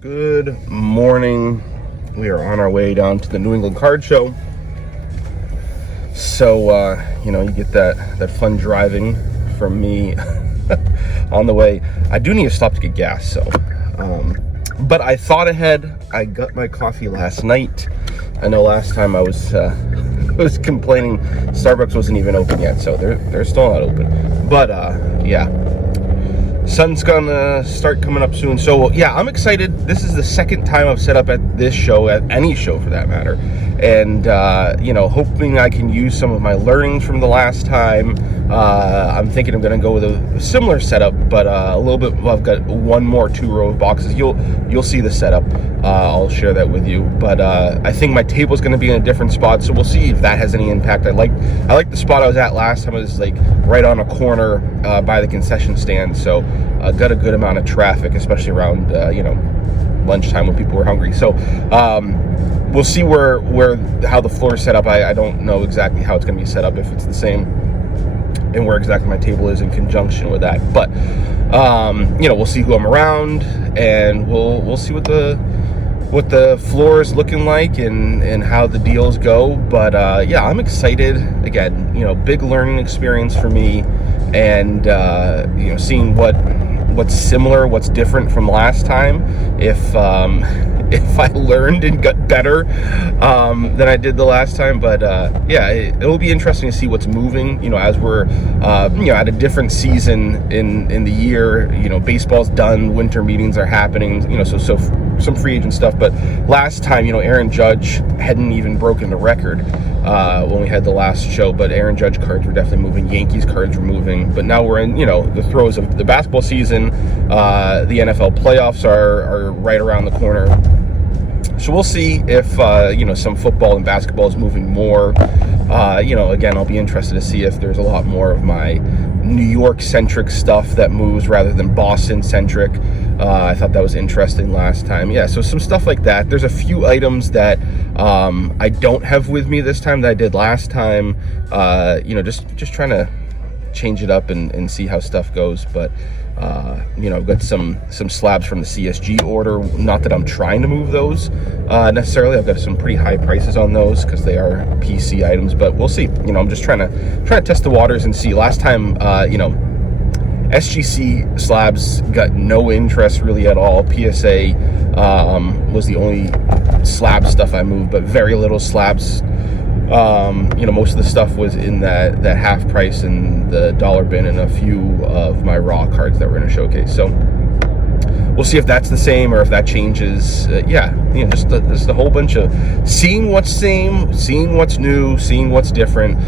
Good morning. We are on our way down to the New England Card Show. So, you get that fun driving from me on the way. I do need to stop to get gas, but I thought ahead. I got my coffee last night. I know last time I was was complaining Starbucks wasn't even open yet, so they're still not open. But yeah. Sun's gonna start coming up soon, so yeah, I'm excited. This is the second time I've set up at this show, at any show for that matter, and hoping I can use some of my learnings from the last time. I'm thinking I'm gonna go with a similar setup, but a little bit. Well, I've got one more 2-row of boxes. You'll see the setup. I'll share that with you, but I think my table is going to be in a different spot, so we'll see if that has any impact. I like the spot I was at last time. It was like right on a corner by the concession stand, so got a good amount of traffic, especially around lunchtime when people were hungry. So we'll see how the floor is set up. I don't know exactly how it's going to be set up, if it's the same, and where exactly my table is in conjunction with that. But we'll see who I'm around, and we'll see what the floor is looking like and how the deals go. But yeah, I'm excited. Again, big learning experience for me, and seeing what's similar, what's different from last time. If I learned and got better than I did the last time. But yeah, it'll be interesting to see what's moving, as we're at a different season in the year. Baseball's done, winter meetings are happening, so some free agent stuff. But last time, Aaron Judge hadn't even broken the record when we had the last show, but Aaron Judge cards were definitely moving, Yankees cards were moving. But now we're in the throes of the basketball season. The NFL playoffs are right around the corner. So we'll see if some football and basketball is moving more. Again, I'll be interested to see if there's a lot more of my New York-centric stuff that moves rather than Boston-centric. I thought that was interesting last time. Yeah, so some stuff like that. There's a few items that I don't have with me this time that I did last time. Just trying to change it up and see how stuff goes. But I've got some slabs from the CSG order. Not that I'm trying to move those necessarily. I've got some pretty high prices on those because they are PC items, but we'll see. I'm just trying to test the waters and see. Last time, SGC slabs got no interest really at all. PSA was the only slab stuff I moved, but very little slabs. Most of the stuff was in that half price and the dollar bin, and a few of my raw cards that were in a showcase. So we'll see if that's the same or if that changes. Just a whole bunch of seeing what's same, seeing what's new, seeing what's different,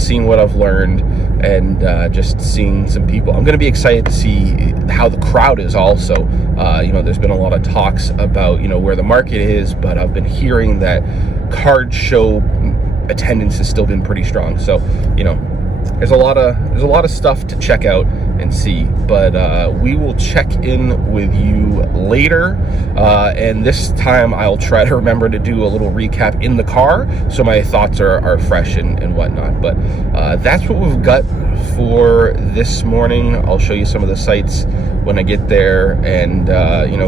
seeing what I've learned, and just seeing some people. I'm going to be excited to see how the crowd is also. There's been a lot of talks about, where the market is, but I've been hearing that card show attendance has still been pretty strong. So there's a lot of stuff to check out and see, but we will check in with you later, and this time I'll try to remember to do a little recap in the car so my thoughts are fresh and whatnot. But that's what we've got for this morning. I'll show you some of the sites when I get there, and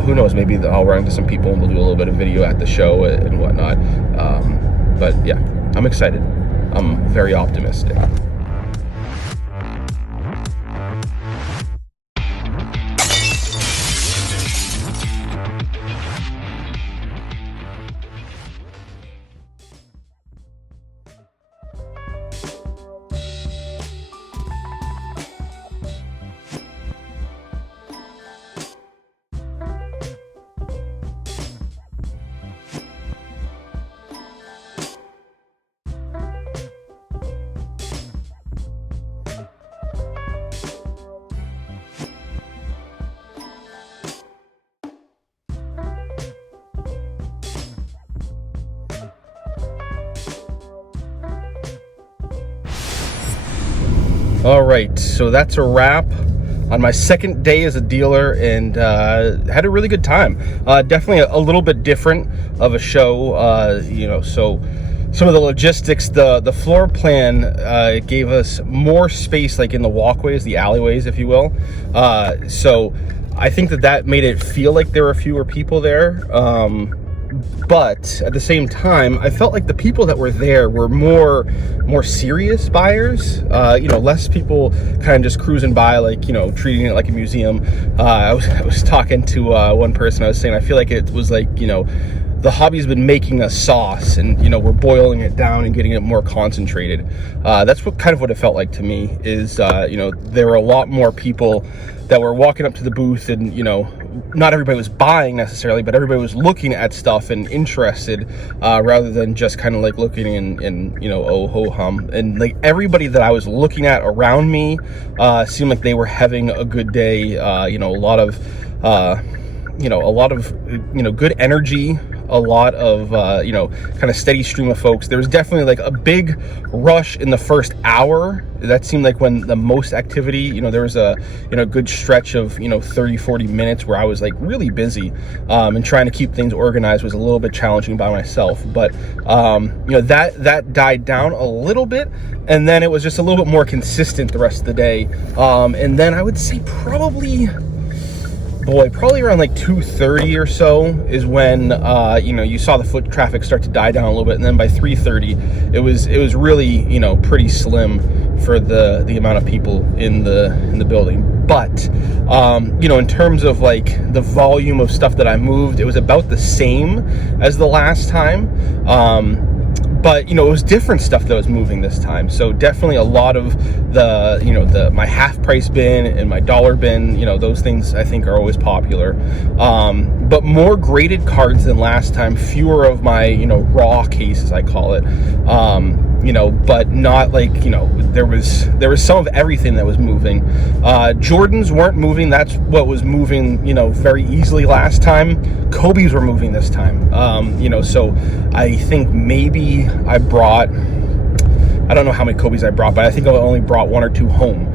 who knows, maybe I'll run into some people and we'll do a little bit of video at the show and whatnot. But yeah, I'm excited. I'm very optimistic. All right, so that's a wrap on my second day as a dealer, and had a really good time. Definitely a little bit different of a show, so some of the logistics, the floor plan gave us more space, like in the walkways, the alleyways, if you will. So I think that made it feel like there were fewer people there. But at the same time, I felt like the people that were there were more serious buyers. Less people kind of just cruising by, like, treating it like a museum. I was talking to one person. I was saying I feel like it was like, the hobby's been making a sauce, and we're boiling it down and getting it more concentrated. That's what it felt like to me. Is there were a lot more people that were walking up to the booth, and not everybody was buying necessarily, but everybody was looking at stuff and interested, rather than just kind of like looking and oh ho hum. And like everybody that I was looking at around me seemed like they were having a good day. A lot of good energy, a lot of kind of steady stream of folks. There was definitely like a big rush in the first hour. That seemed like when the most activity. There was a good stretch of 30-40 minutes where I was like really busy, and trying to keep things organized was a little bit challenging by myself. But that died down a little bit, and then it was just a little bit more consistent the rest of the day. And then I would say probably around like 2:30 or so is when you saw the foot traffic start to die down a little bit, and then by 3:30 it was really pretty slim for the amount of people in the building. But in terms of like the volume of stuff that I moved, it was about the same as the last time. But it was different stuff that was moving this time. So definitely a lot of my half price bin and my dollar bin, those things I think are always popular. But more graded cards than last time, fewer of my raw cases, I call it. But not like, there was some of everything that was moving. Jordans weren't moving. That's what was moving, very easily last time. Kobe's were moving this time. So I think maybe I don't know how many Kobe's I brought, but I think I only brought 1 or 2 home.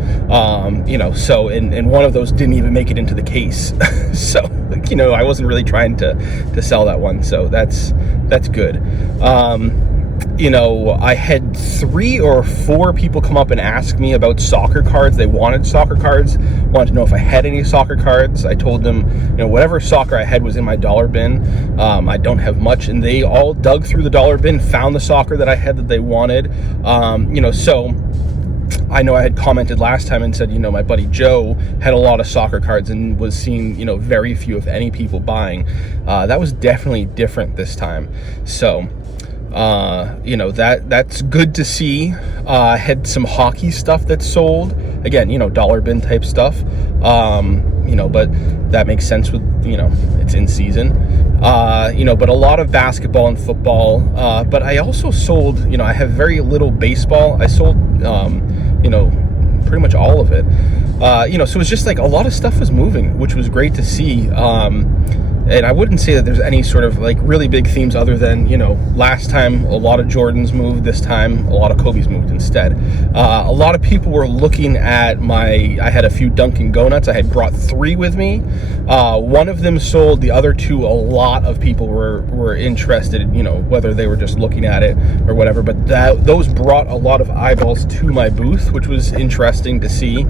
So, and one of those didn't even make it into the case. So, I wasn't really trying to sell that one. So that's good. I had 3 or 4 people come up and ask me about soccer cards. They wanted soccer cards, wanted to know if I had any soccer cards. I told them, whatever soccer I had was in my dollar bin. I don't have much, and they all dug through the dollar bin, found the soccer that I had that they wanted. So I know I had commented last time and said, my buddy Joe had a lot of soccer cards and was seeing, very few, if any, people buying. That was definitely different this time. So that's good to see. Had some hockey stuff that sold, again, dollar bin type stuff. But that makes sense with, it's in season. But a lot of basketball and football. But I also sold, I have very little baseball. I sold, pretty much all of it. So it was just like a lot of stuff was moving, which was great to see. And I wouldn't say that there's any sort of like really big themes other than, last time a lot of Jordans moved, this time a lot of Kobe's moved instead. A lot of people were looking at I had a few Dunkin' Donuts. I had brought 3 with me. One of them sold, the other 2, a lot of people were interested, whether they were just looking at it or whatever. But those brought a lot of eyeballs to my booth, which was interesting to see.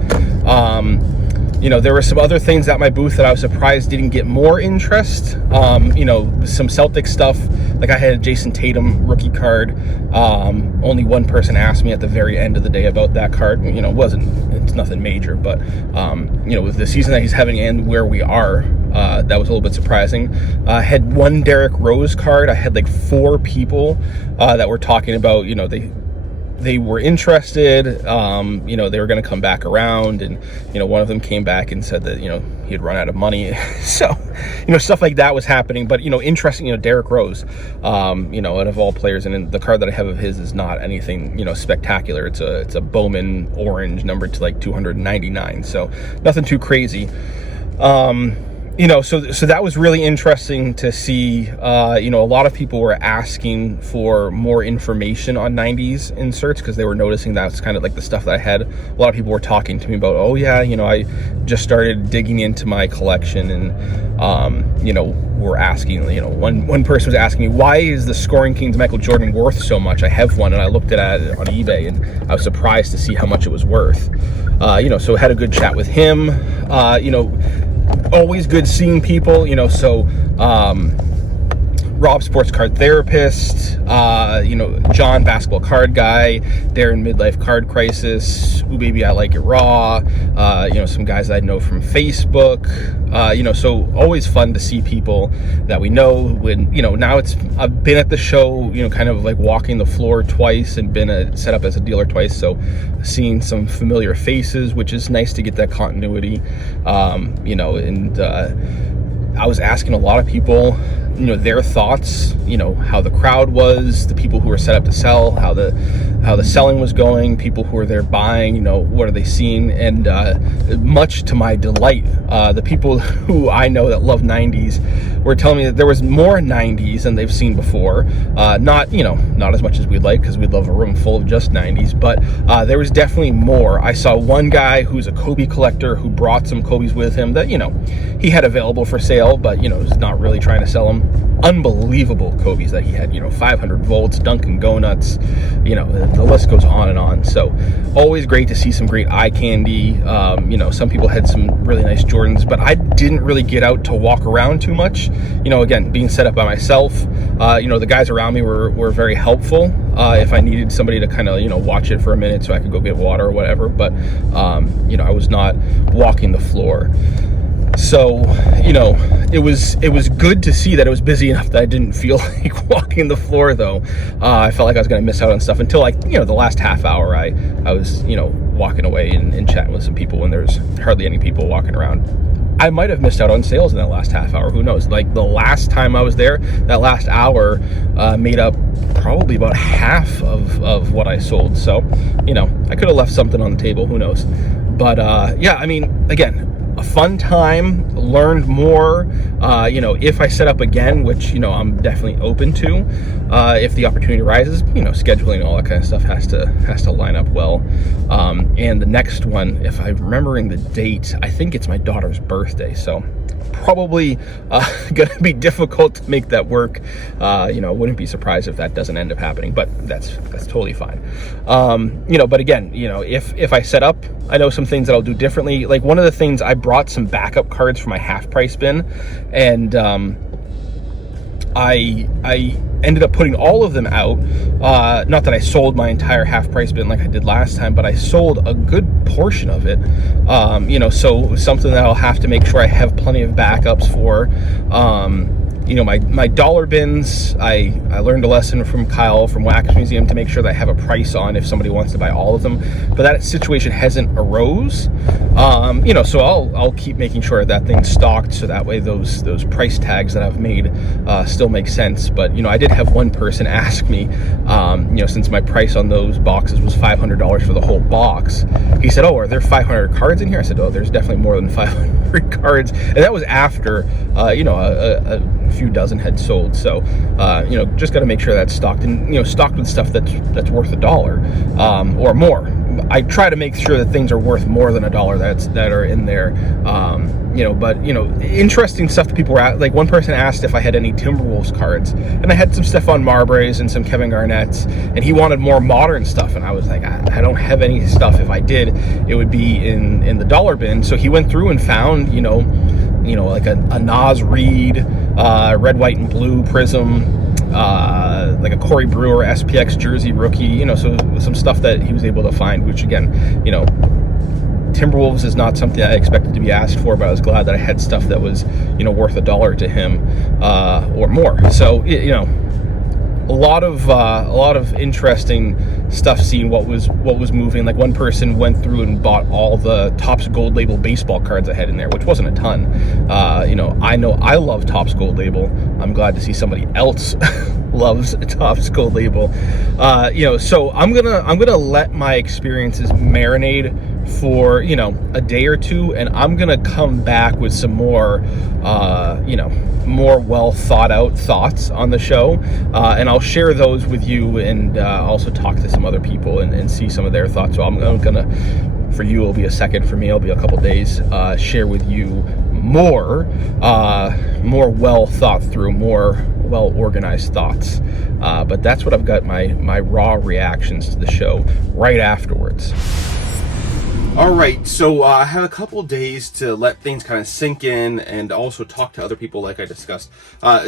There were some other things at my booth that I was surprised didn't get more interest. Some Celtic stuff, like I had a Jason Tatum rookie card. Only one person asked me at the very end of the day about that card. It's nothing major, but with the season that he's having and where we are, that was a little bit surprising. I had one Derrick Rose card. I had like 4 people that were talking about, they were interested, they were going to come back around, and, one of them came back and said that, he had run out of money. So, stuff like that was happening, but, interesting, Derrick Rose, out of all players, and the card that I have of his is not anything, spectacular. It's a Bowman orange numbered to like 299. So nothing too crazy. So that was really interesting to see. A lot of people were asking for more information on 90s inserts because they were noticing that's kind of like the stuff that I had. A lot of people were talking to me about, I just started digging into my collection, and, were asking, one person was asking me, why is the Scoring Kings Michael Jordan worth so much? I have one, and I looked at it on eBay, and I was surprised to see how much it was worth. So I had a good chat with him. always good seeing people, so Rob, sports card therapist, John, basketball card guy, Darren, midlife card crisis, Ooh Baby, I Like It Raw, some guys that I know from Facebook, so always fun to see people that we know. When, now I've been at the show, kind of like walking the floor twice and been set up as a dealer twice, so seeing some familiar faces, which is nice to get that continuity, and I was asking a lot of people, their thoughts, how the crowd was, the people who were set up to sell, how the selling was going, people who were there buying, what are they seeing? And much to my delight, the people who I know that love 90s were telling me that there was more 90s than they've seen before. Not as much as we'd like, because we'd love a room full of just 90s, but there was definitely more. I saw one guy who's a Kobe collector who brought some Kobe's with him that, he had available for sale, but, is not really trying to sell them. Unbelievable Kobe's that he had, 500 volts, Dunkin' Donuts, the list goes on and on. So always great to see some great eye candy. Some people had some really nice Jordans, but I didn't really get out to walk around too much. Again, being set up by myself, the guys around me were very helpful. If I needed somebody to kind of, watch it for a minute so I could go get water or whatever, but, I was not walking the floor. So, it was good to see that it was busy enough that I didn't feel like walking the floor, though. I felt like I was going to miss out on stuff until, the last half hour. I was, walking away and chatting with some people when there's hardly any people walking around. I might have missed out on sales in that last half hour. Who knows? Like, the last time I was there, that last hour made up probably about half of what I sold. So, I could have left something on the table. Who knows? But, again, a fun time, learned more, if I set up again, which, I'm definitely open to, if the opportunity arises, scheduling and all that kind of stuff has to line up well. And the next one, if I'm remembering the date, I think it's my daughter's birthday, so probably gonna be difficult to make that work. Wouldn't be surprised if that doesn't end up happening, but that's totally fine. But again, if I set up, I know some things that I'll do differently. Like, one of the things, I brought some backup cards for my half price bin, and I ended up putting all of them out. Not that I sold my entire half price bin like I did last time, but I sold a good portion of it. So something that I'll have to make sure I have plenty of backups for. My dollar bins, I learned a lesson from Kyle from Wax Museum to make sure that I have a price on if somebody wants to buy all of them, but that situation hasn't arose. So I'll keep making sure that thing's stocked, so that way those price tags that I've made still make sense. But I did have one person ask me, since my price on those boxes was $500 for the whole box, he said, "Oh, are there 500 cards in here?" I said, "Oh, there's definitely more than 500 cards," and that was after a few dozen had sold. So just got to make sure that's stocked, and stocked with stuff that's worth $1 or more. I try to make sure that things are worth more than $1 that are in there. But interesting stuff that people were at. Like, one person asked if I had any Timberwolves cards, and I had some Stephon Marbury's and some Kevin Garnett's, and he wanted more modern stuff, and I was like, I don't have any stuff. If I did, it would be in the dollar bin. So he went through and found like a Nas Reed, red, white, and blue prism, like a Corey Brewer SPX jersey rookie, so some stuff that he was able to find, which, again, Timberwolves is not something I expected to be asked for, but I was glad that I had stuff that was, worth $1 to him, or more. So, a lot of interesting stuff, seeing what was moving. Like, one person went through and bought all the Topps Gold Label baseball cards I had in there, which wasn't a ton. I know I love Topps Gold Label. I'm glad to see somebody else loves Topps Gold Label. So I'm gonna let my experiences marinate for a day or two, and I'm gonna come back with some more more well thought out thoughts on the show, and I'll share those with you, and also talk to some other people and see some of their thoughts. So I'm gonna, for you it'll be a second, for me it'll be a couple days, share with you more well thought through, more well organized thoughts, but that's what I've got, my raw reactions to the show right afterwards. All right, so I have a couple days to let things kind of sink in and also talk to other people like I discussed.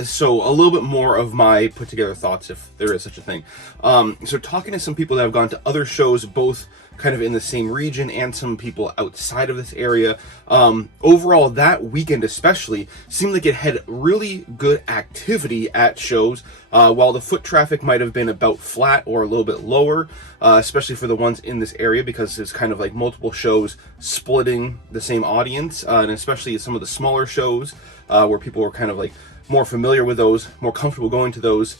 So a little bit more of my put together thoughts, if there is such a thing. So talking to some people that have gone to other shows, both kind of in the same region and some people outside of this area. Overall, that weekend especially seemed like it had really good activity at shows. While the foot traffic might have been about flat or a little bit lower, especially for the ones in this area, because it's kind of like multiple shows splitting the same audience, and especially some of the smaller shows where people were kind of like more familiar with those, more comfortable going to those.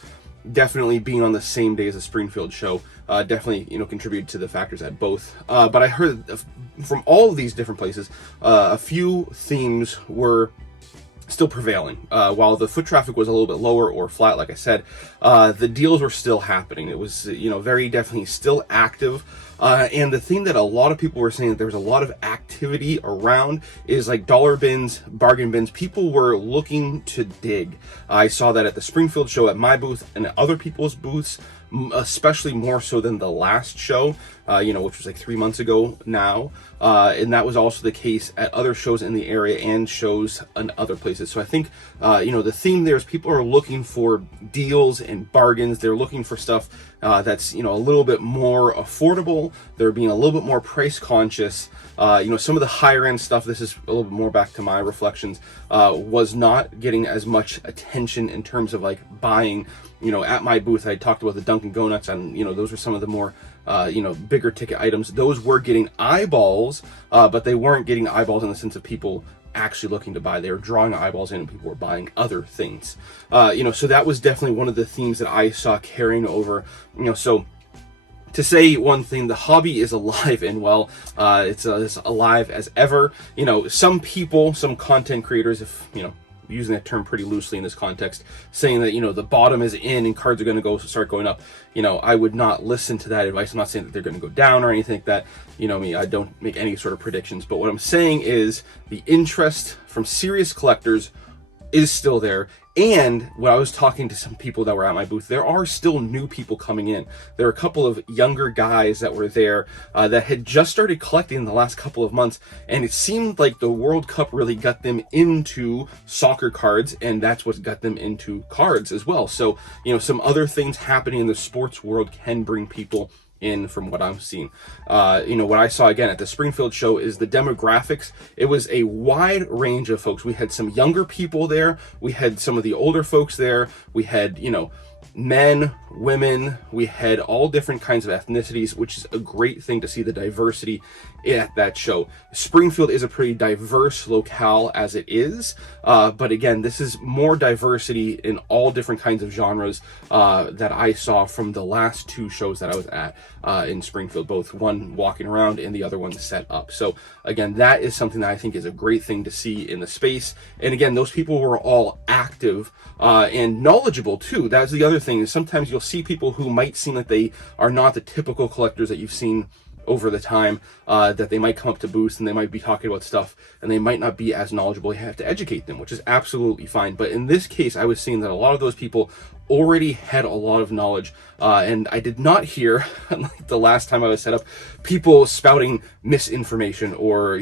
Definitely being on the same day as the Springfield show definitely, contributed to the factors at both. But I heard from all of these different places, a few themes were still prevailing. While the foot traffic was a little bit lower or flat, like I said, the deals were still happening. It was, very definitely still active. And the thing that a lot of people were saying that there was a lot of activity around is like dollar bins, bargain bins. People were looking to dig. I saw that at the Springfield show at my booth and at other people's booths, especially more so than the last show, which was like 3 months ago now. And that was also the case at other shows in the area and shows in other places. So I think, the theme there is people are looking for deals and bargains. They're looking for stuff that's, a little bit more affordable. They're being a little bit more price conscious. Some of the higher end stuff, this is a little bit more back to my reflections, was not getting as much attention in terms of like buying. At my booth, I talked about the Dunkin' Donuts, and those were some of the more bigger ticket items. Those were getting eyeballs, but they weren't getting eyeballs in the sense of people actually looking to buy. They were drawing eyeballs in, and people were buying other things. So that was definitely one of the themes that I saw carrying over. So to say one thing, the hobby is alive and well. It's as alive as ever. Some people, some content creators, if using that term pretty loosely in this context, saying that the bottom is in and cards are going to start going up. I would not listen to that advice. I'm not saying that they're going to go down or anything like that. Me, I don't make any sort of predictions. But what I'm saying is the interest from serious collectors is still there. And when I was talking to some people that were at my booth, there are still new people coming in. There are a couple of younger guys that were there that had just started collecting in the last couple of months. And it seemed like the World Cup really got them into soccer cards, and that's what got them into cards as well. So, some other things happening in the sports world can bring people in from what I'm seeing. What I saw again at the Springfield show is the demographics. It was a wide range of folks. We had some younger people there. We had some of the older folks there. We had, men, women, we had all different kinds of ethnicities, which is a great thing to see the diversity at that show. Springfield is a pretty diverse locale as it is, but again, this is more diversity in all different kinds of genres that I saw from the last two shows that I was at in Springfield, both one walking around and the other one set up. So again, that is something that I think is a great thing to see in the space. And again, those people were all active and knowledgeable too. That's the other thing, is sometimes you'll see people who might seem like they are not the typical collectors that you've seen over the time, that they might come up to booths and they might be talking about stuff and they might not be as knowledgeable. You have to educate them, which is absolutely fine. But in this case, I was seeing that a lot of those people already had a lot of knowledge, and I did not hear, like the last time I was set up, people spouting misinformation or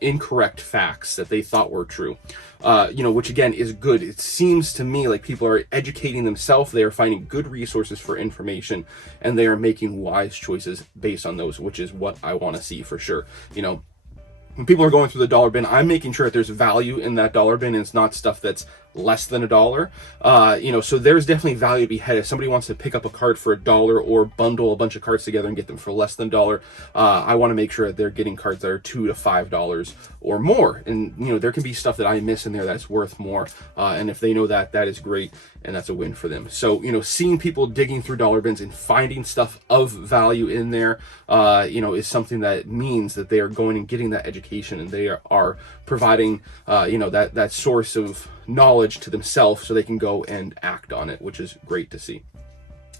incorrect facts that they thought were true, which again is good. It seems to me like people are educating themselves, they are finding good resources for information, and they are making wise choices based on those, which is what I want to see for sure. When people are going through the dollar bin, I'm making sure that there's value in that dollar bin and it's not stuff that's less than $1. So there's definitely value to be had. If somebody wants to pick up a card for $1 or bundle a bunch of cards together and get them for less than $1, I want to make sure that they're getting cards that are $2 to $5 or more. And there can be stuff that I miss in there that's worth more. And if they know that, that is great, and that's a win for them. So seeing people digging through dollar bins and finding stuff of value in there, is something that means that they are going and getting that education, and they are providing, that source of knowledge to themselves so they can go and act on it, which is great to see.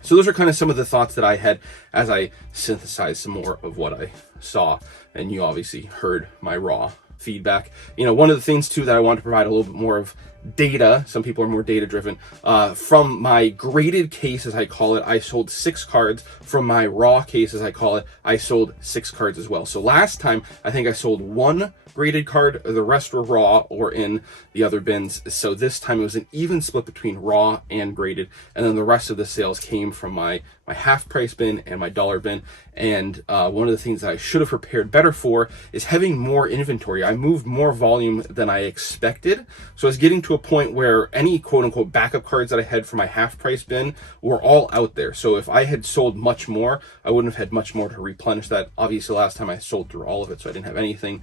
So those are kind of some of the thoughts that I had as I synthesized some more of what I saw, and you obviously heard my raw feedback. One of the things too that I want to provide a little bit more of data, some people are more data driven, from my graded case, as I call it, I sold 6 cards. From my raw case, as I call it, I sold 6 cards as well. So last time, I think I sold 1 graded card, the rest were raw or in the other bins. So this time it was an even split between raw and graded, and then the rest of the sales came from my half price bin and my dollar bin. And one of the things that I should have prepared better for is having more inventory. I moved more volume than I expected, so I was getting to a point where any quote unquote backup cards that I had for my half price bin were all out there. So if I had sold much more, I wouldn't have had much more to replenish that. Obviously last time I sold through all of it, so I didn't have anything.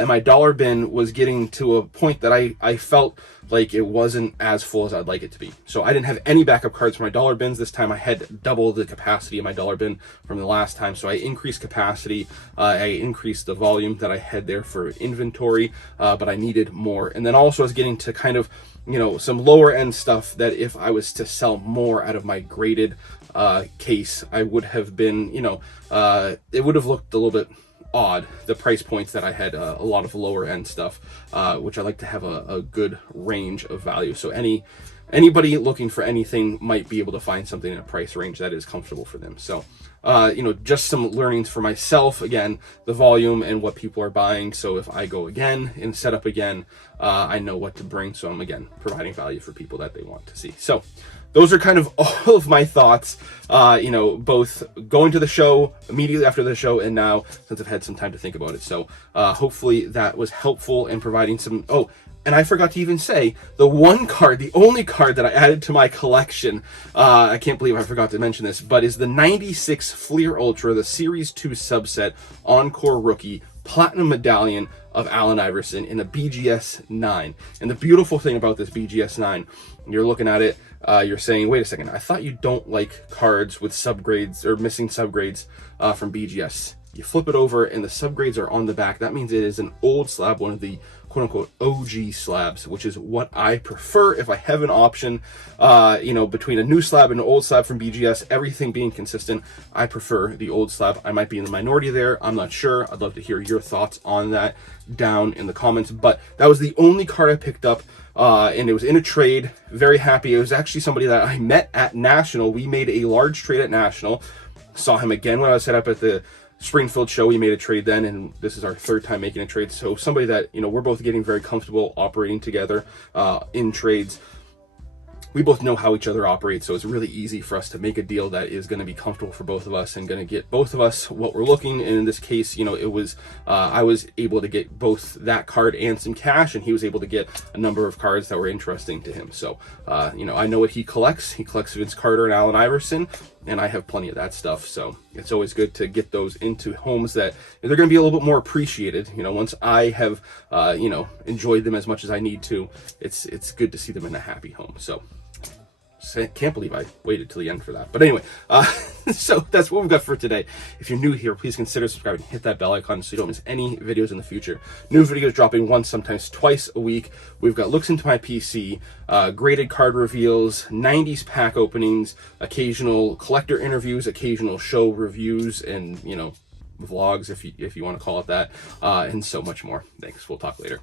And my dollar bin was getting to a point that I felt like it wasn't as full as I'd like it to be. So I didn't have any backup cards for my dollar bins. This time I had double the capacity of my dollar bin from the last time. So I increased capacity, I increased the volume that I had there for inventory, but I needed more. And then also I was getting to kind of, some lower end stuff that if I was to sell more out of my graded case, I would have been, it would have looked a little bit odd, the price points that I had, a lot of lower end stuff, which I like to have a good range of value. So anybody looking for anything might be able to find something in a price range that is comfortable for them. So just some learnings for myself, again, the volume and what people are buying. So if I go again and set up again, I know what to bring. So I'm, again, providing value for people that they want to see. So those are kind of all of my thoughts, both going to the show, immediately after the show, and now since I've had some time to think about it. So hopefully that was helpful in providing some, and I forgot to even say, the only card that I added to my collection, I can't believe I forgot to mention this, but is the 96 Fleer Ultra, the Series 2 subset, Encore Rookie, Platinum Medallion of Allen Iverson in a BGS 9. And the beautiful thing about this BGS 9, you're looking at it, you're saying, wait a second, I thought you don't like cards with subgrades or missing subgrades from BGS. You flip it over and the subgrades are on the back. That means it is an old slab, one of the quote-unquote OG slabs, which is what I prefer if I have an option, between a new slab and an old slab from BGS, everything being consistent. I prefer the old slab. I might be in the minority there. I'm not sure. I'd love to hear your thoughts on that down in the comments. But that was the only card I picked up, and it was in a trade. Very happy. It was actually somebody that I met at National. We made a large trade at National. Saw him again when I was set up at the Springfield show. We made a trade then, and this is our 3rd time making a trade. So somebody that, we're both getting very comfortable operating together in trades. We both know how each other operates, so it's really easy for us to make a deal that is going to be comfortable for both of us and going to get both of us what we're looking. And in this case, it was I was able to get both that card and some cash, and he was able to get a number of cards that were interesting to him. So I know what he collects. He collects Vince Carter and Allen Iverson, and I have plenty of that stuff. So it's always good to get those into homes that they're going to be a little bit more appreciated. Once I have enjoyed them as much as I need to, it's good to see them in a happy home. So can't believe I waited till the end for that. But anyway, so that's what we've got for today. If you're new here, please consider subscribing, hit that bell icon so you don't miss any videos in the future. New videos dropping once, sometimes twice a week. We've got looks into my PC, graded card reveals, 90s pack openings, occasional collector interviews, occasional show reviews, and vlogs, if you want to call it that, and so much more. Thanks. We'll talk later.